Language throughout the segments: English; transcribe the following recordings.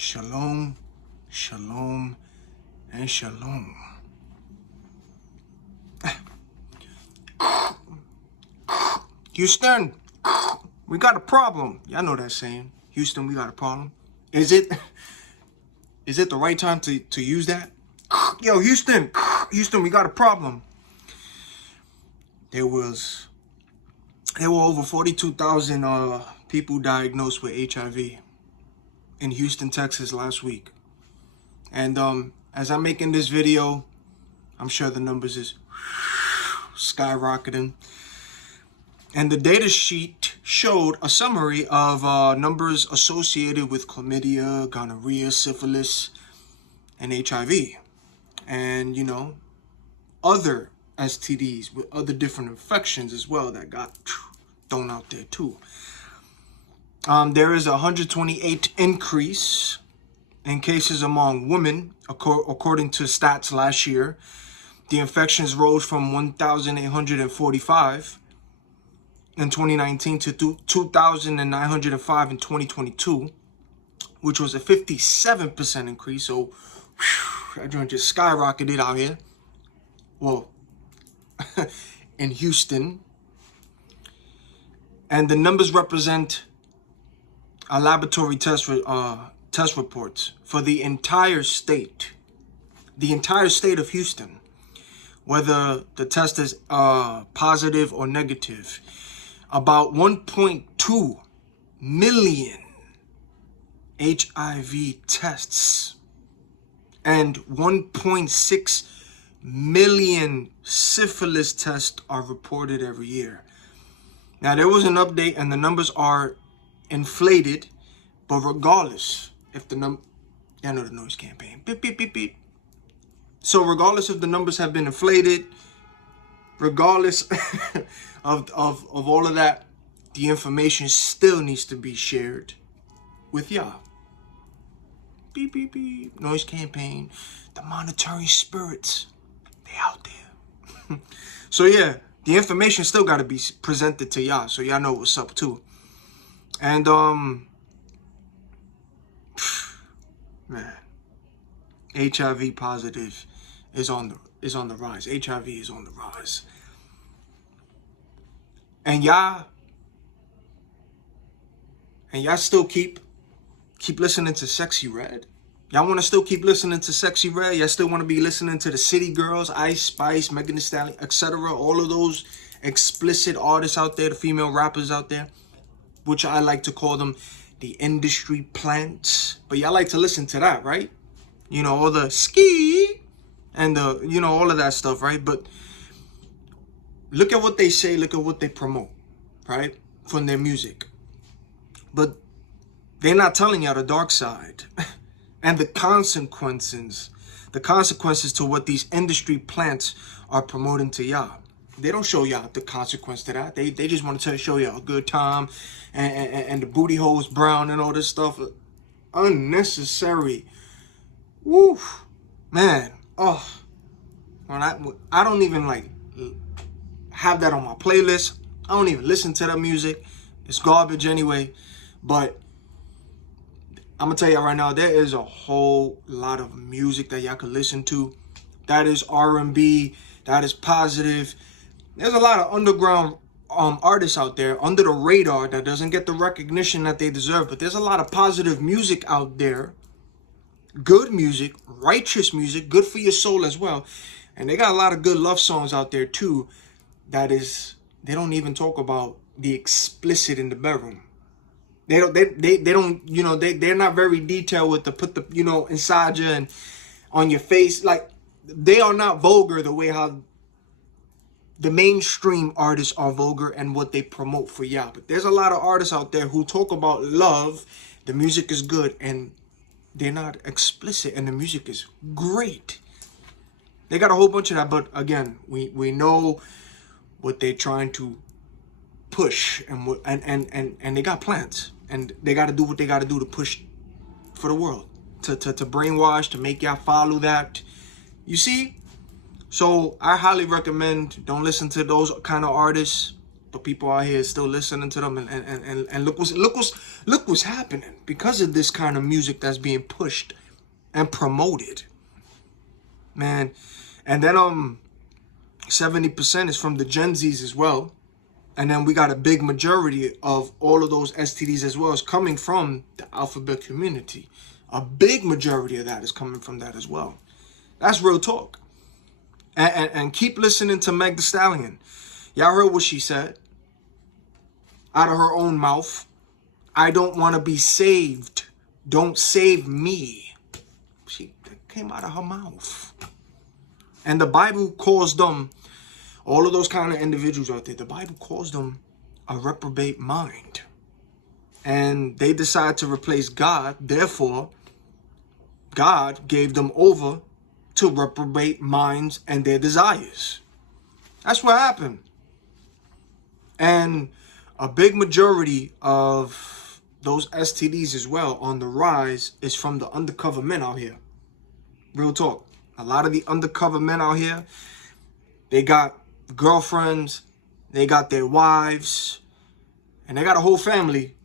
Shalom, shalom, and shalom. Houston, we got a problem. Y'all know that saying. Houston, we got a problem. Is it the right time to use that? Yo, Houston, we got a problem. There were over 42,000 people diagnosed with HIV in Houston, Texas last week. And as I'm making this video, I'm sure the numbers is skyrocketing. And the data sheet showed a summary of numbers associated with chlamydia, gonorrhea, syphilis, and HIV. And, you know, other STDs with other different infections as well that got thrown out there too. There is a 128 increase in cases among women, according to stats last year. The infections rose from 1,845 in 2019 to 2,905 in 2022, which was a 57% increase. So that joint just skyrocketed out here. Well, in Houston. And the numbers represent a laboratory test reports for the entire state of Houston, whether the test is positive or negative. About 1.2 million HIV tests and 1.6 million syphilis tests are reported every year. Now, there was an update and the numbers are inflated, but regardless, if the I know the noise campaign, beep, beep, beep, beep. So regardless if the numbers have been inflated, regardless of all of that, the information still needs to be shared with y'all. Beep, beep, beep. Noise campaign. The monitoring spirits, they out there. So yeah, the information still got to be presented to y'all, so y'all know what's up too. And man, HIV positive is on the rise. HIV is on the rise. And y'all still keep listening to Sexy Red? Y'all want to still keep listening to Sexy Red? Y'all still want to be listening to the City Girls, Ice Spice, Megan Thee Stallion, etc. All of those explicit artists out there, the female rappers out there, which I like to call them the industry plants. But y'all like to listen to that, right? You know, all the ski and the, you know, all of that stuff, right? But look at what they say, look at what they promote, right? From their music. But they're not telling y'all the dark side and the consequences to what these industry plants are promoting to y'all. They don't show y'all the consequence to that. They just want to show y'all a good time and the booty holes brown and all this stuff. Unnecessary. Woo, man. Oh, when I don't even like have that on my playlist. I don't even listen to that music. It's garbage anyway. But I'm gonna tell you right now, there is a whole lot of music that y'all can listen to. That is R&B. That is positive. There's a lot of underground artists out there under the radar that doesn't get the recognition that they deserve. But there's a lot of positive music out there. Good music, righteous music, good for your soul as well. And they got a lot of good love songs out there too. They don't even talk about the explicit in the bedroom. They don't, you know, they're not very detailed with the put the, you know, inside you and on your face. Like, they are not vulgar the way how the mainstream artists are vulgar and what they promote for y'all. But there's a lot of artists out there who talk about love. The music is good and they're not explicit and the music is great. They got a whole bunch of that, but again, we know what they're trying to push and they got plans and they got to do what they got to do to push for the world, to brainwash, to make y'all follow that. You see? So I highly recommend don't listen to those kind of artists, But people out here still listening to them, and look what's happening because of this kind of music that's being pushed and promoted, man. And then 70% is from the Gen Zs as well. And then we got a big majority of all of those STDs as well as coming from the alphabet community. A big majority of that is coming from that as well. That's real talk. And keep listening to Meg Thee Stallion. Y'all heard what she said out of her own mouth. I don't want to be saved. Don't save me. That came out of her mouth. And the Bible calls them, all of those kind of individuals out there, the Bible calls them a reprobate mind. And they decide to replace God. Therefore, God gave them over to reprobate minds and their desires. That's what happened. And a big majority of those STDs as well on the rise is from the undercover men out here. Real talk. A lot of the undercover men out here, they got girlfriends, they got their wives, and they got a whole family,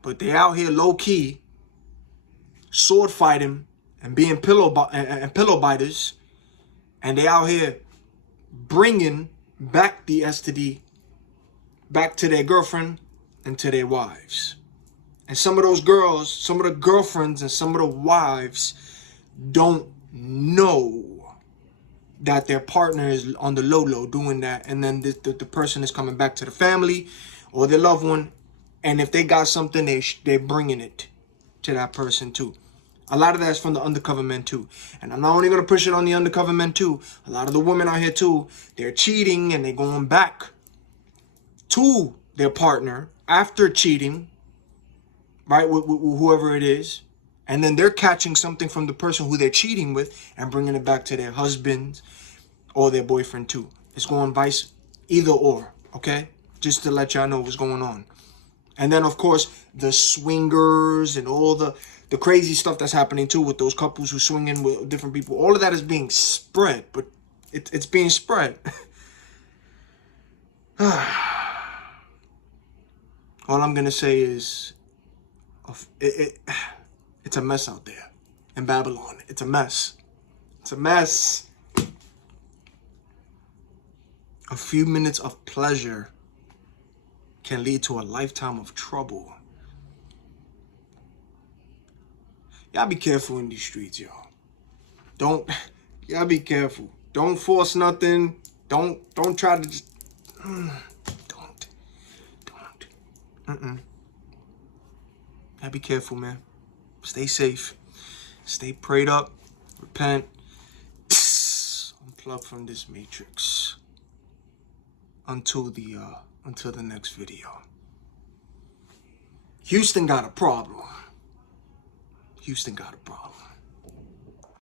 but they out here low-key sword fighting and being pillow biters, and they out here bringing back the STD back to their girlfriend and to their wives. And some of those girls, some of the girlfriends and some of the wives don't know that their partner is on the low doing that, and then the person is coming back to the family or their loved one, and if they got something, they're bringing it to that person too. A lot of that's from the undercover men too. And I'm not only going to push it on the undercover men too. A lot of the women out here too, they're cheating and they're going back to their partner after cheating, right, with whoever it is. And then they're catching something from the person who they're cheating with and bringing it back to their husband or their boyfriend too. It's going vice, either or, okay? Just to let y'all know what's going on. And then, of course, the swingers and all the crazy stuff that's happening too with those couples who swinging with different people. All of that is being spread, but it's being spread. All I'm going to say is it's a mess out there in Babylon. It's a mess. It's a mess. A few minutes of pleasure can lead to a lifetime of trouble. Y'all be careful in these streets, y'all. Y'all be careful. Don't force nothing. Don't try to just, don't. Y'all be careful, man. Stay safe. Stay prayed up. Repent. Unplug from this matrix. Until the next video. Houston got a problem. Houston got a problem.